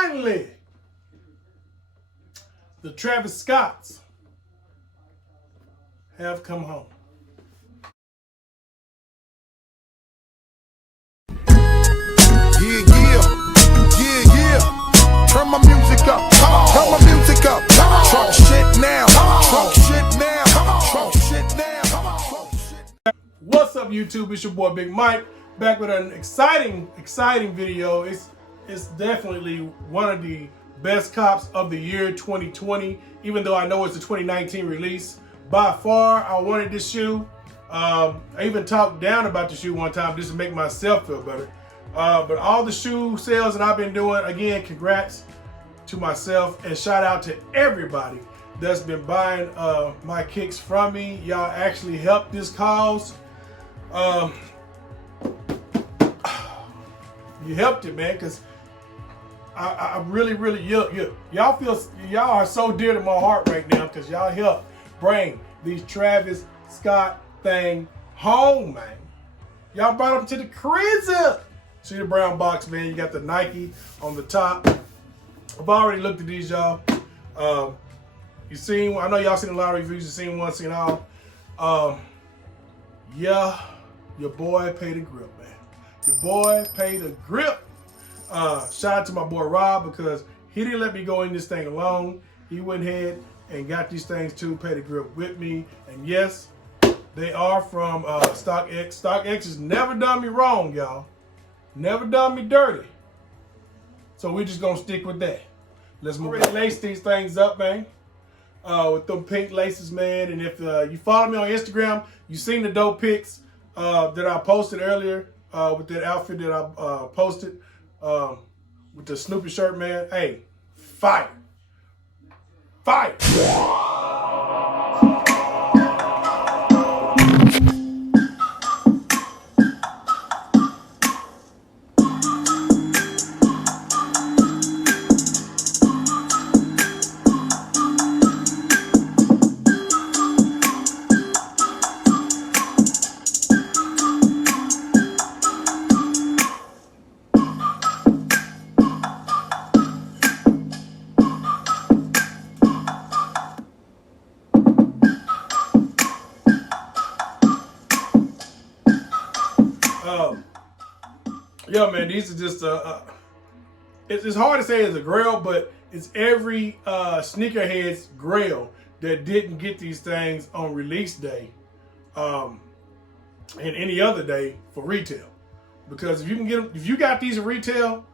finally, the Travis Scotts have come home. Turn my music up. Turn my music up. Trunk shit now. Trunk shit now. Trunk shit now. What's up, YouTube? It's your boy Big Mike, back with an exciting video. It's definitely one of the best cops of the year 2020, even though I know it's a 2019 release. By far, I wanted this shoe. I even talked down about the shoe one time just to make myself feel better. But all the shoe sales that I've been doing, again, congrats to myself and shout out to everybody that's been buying my kicks from me. Y'all actually helped this cause. You helped it, man, because I really, y'all are so dear to my heart right now because y'all helped bring these Travis Scott thing home, man. Y'all brought them to the crib. See the brown box, man. You got the Nike on the top. I've already looked at these, y'all. You seen? I know y'all seen a lot of reviews. You seen one, seen all. Yeah, your boy paid a grip, man. Your boy paid a grip. Shout out to my boy Rob because he didn't let me go in this thing alone. He went ahead and got these things too, paid a grip with me. And yes, they are from StockX. StockX has never done me wrong, y'all. Never done me dirty. So we're just gonna stick with that. Let's move on. Lace these things up, man. With them pink laces, man. And if you follow me on Instagram, you seen the dope pics that I posted earlier with that outfit that I posted with the Snoopy shirt, man. Hey, fire. Fire. Yeah, man, these are just it's hard to say it's a Grail, but it's every sneakerhead's Grail that didn't get these things on release day and any other day for retail. Because if you can get them, if you got these in retail,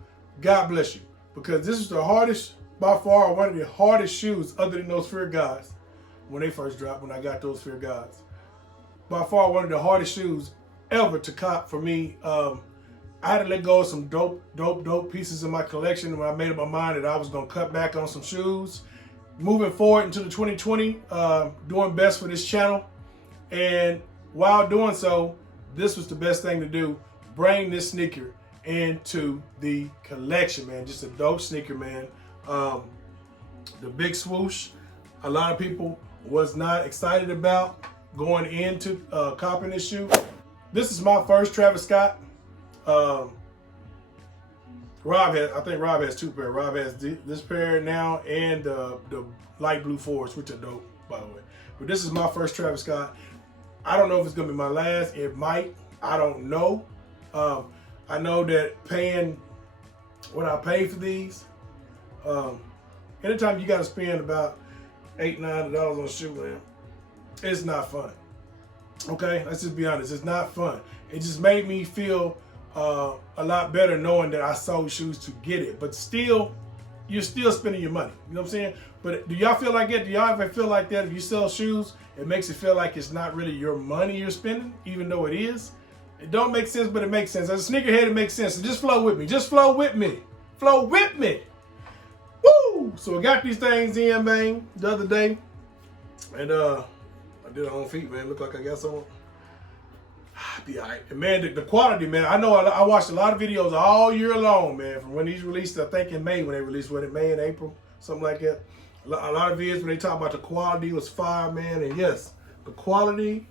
God bless you. Because this is the hardest, by far, one of the hardest shoes other than those Fear Gods when they first dropped, when I got those Fear Gods. By far, one of the hardest shoes ever to cop for me. I had to let go of some dope pieces in my collection when I made up my mind that I was gonna cut back on some shoes. Moving forward into the 2020, doing best for this channel. And while doing so, this was the best thing to do. Bring this sneaker into the collection, man. Just a dope sneaker, man. The big swoosh, a lot of people was not excited about going into copping this shoe. This is my first Travis Scott. I think Rob has two pairs. Rob has this pair now and the light blue fours, which are dope, by the way. But this is my first Travis Scott. I don't know if it's gonna be my last. It might. I don't know. I know that paying what I pay for these, anytime you got to spend about $800-900 on a shoe, man, it's not fun. Okay, let's just be honest. It's not fun. It just made me feel a lot better knowing that I sold shoes to get it. But still, you're still spending your money. You know what I'm saying? But do y'all feel like that? Do y'all ever feel like that? If you sell shoes, it makes it feel like it's not really your money you're spending, even though it is. It don't make sense, but it makes sense. As a sneakerhead, it makes sense. So just flow with me. Just flow with me. Flow with me. Woo! So I got these things in, man, the other day. And I did it on feet, man. Look like I got some. Be all right. And man, the quality, man, I know I watched a lot of videos all year long, man, from when these released, I think in May, when they released, what, in May and April, something like that. A lot of videos when they talk about the quality was fire, man, and yes, the quality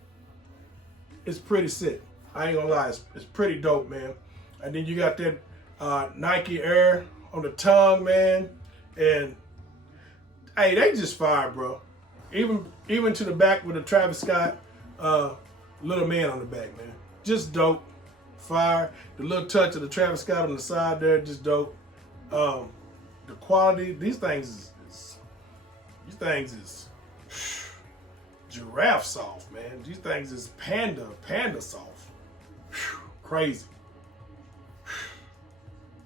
is pretty sick. I ain't gonna lie, it's pretty dope, man. And then you got that Nike Air on the tongue, man. And hey, they just fire, bro. Even to the back with the Travis Scott little man on the back, man. Just dope. Fire. The little touch of the Travis Scott on the side there, just dope. The quality, these things is giraffe soft, man. These things is panda soft. Crazy.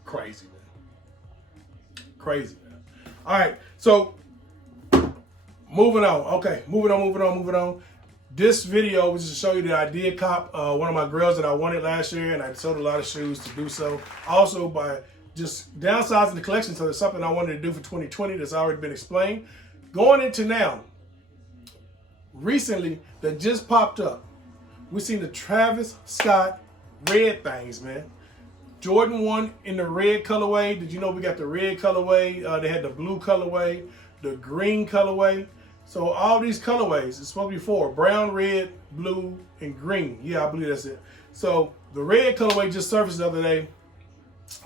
Crazy, man. Crazy, man. All right, so moving on. Okay, moving on. This video was just to show you that I did cop one of my Grails that I wanted last year, and I sold a lot of shoes to do so. Also, by just downsizing the collection, so it's something I wanted to do for 2020 that's already been explained. Going into now, recently, that just popped up, we seen the Travis Scott red things, man. Jordan 1 in the red colorway. Did you know we got the red colorway? They had the blue colorway, the green colorway. So all these colorways, it's supposed to be 4: brown, red, blue, and green. Yeah, I believe that's it. So the red colorway just surfaced the other day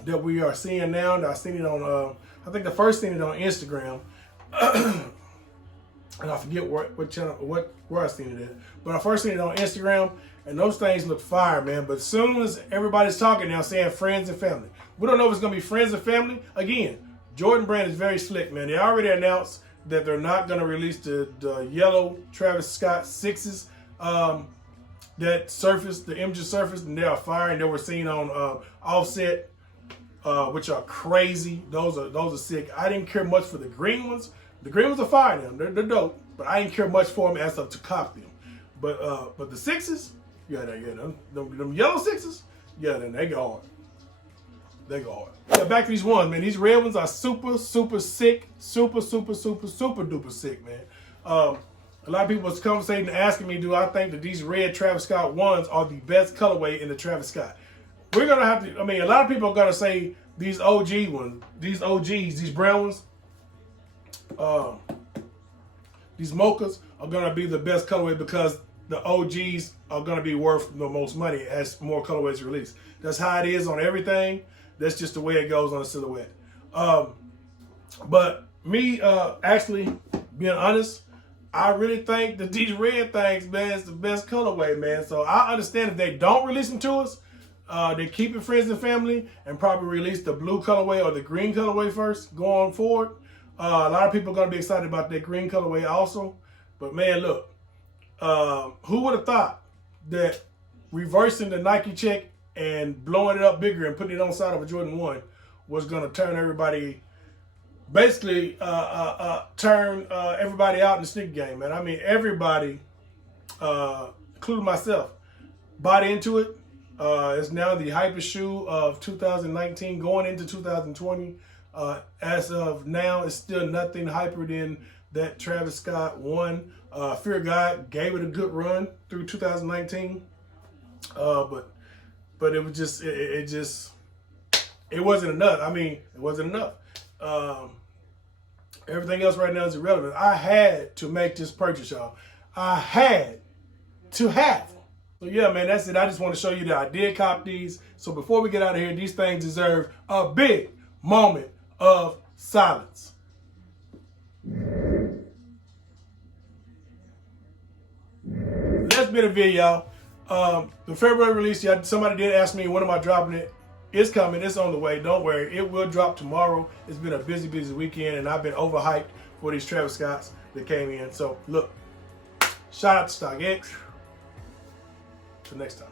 that we are seeing now. And I seen it on, I think the first seen it on Instagram. And I forget what channel, where I seen it at. But I first seen it on Instagram, and those things look fire, man. But as soon as everybody's talking now, saying friends and family, we don't know if it's gonna be friends and family. Again, Jordan brand is very slick, man. They already announced that they're not gonna release the yellow Travis Scott 6s that surfaced, the images surfaced, and they are fire. And they were seen on Offset, which are crazy. Those are sick. I didn't care much for the green ones. The green ones are fire now. They're dope, but I didn't care much for them as of to cop them. But the 6s, yeah, them yellow 6s, yeah, then they go hard. They go hard. Yeah, back to these ones, man. These red ones are super sick, super duper sick, man. A lot of people was conversating, asking me, do I think that these red Travis Scott ones are the best colorway in the Travis Scott? We're gonna have to. I mean, a lot of people are gonna say these OG ones, these OGs, these brown ones. These mochas are gonna be the best colorway because the OGs are gonna be worth the most money as more colorways release. That's how it is on everything. That's just the way it goes on a silhouette. But me, actually being honest, I really think that these red things, man, is the best colorway, man. So I understand if they don't release them to us, they keep it friends and family and probably release the blue colorway or the green colorway first going forward. A lot of people are going to be excited about that green colorway also. But man, look, who would have thought that reversing the Nike check and blowing it up bigger and putting it on the side of a Jordan 1 was going to turn everybody, basically turn everybody out in the sneaker game, man. I mean, everybody, including myself, bought into it. It's now the hypest shoe of 2019 going into 2020. As of now, it's still nothing hyper than that Travis Scott 1. Fear God gave it a good run through 2019. But it was just, it wasn't enough. I mean, it wasn't enough. Everything else right now is irrelevant. I had to make this purchase, y'all. I had to have. So yeah, man, that's it. I just want to show you that I did cop these. So before we get out of here, these things deserve a big moment of silence. That's been a video, y'all. The February release, somebody did ask me when am I dropping it. It's coming. It's on the way. Don't worry. It will drop tomorrow. It's been a busy weekend, and I've been overhyped for these Travis Scotts that came in. So look, shout out to StockX. Till next time.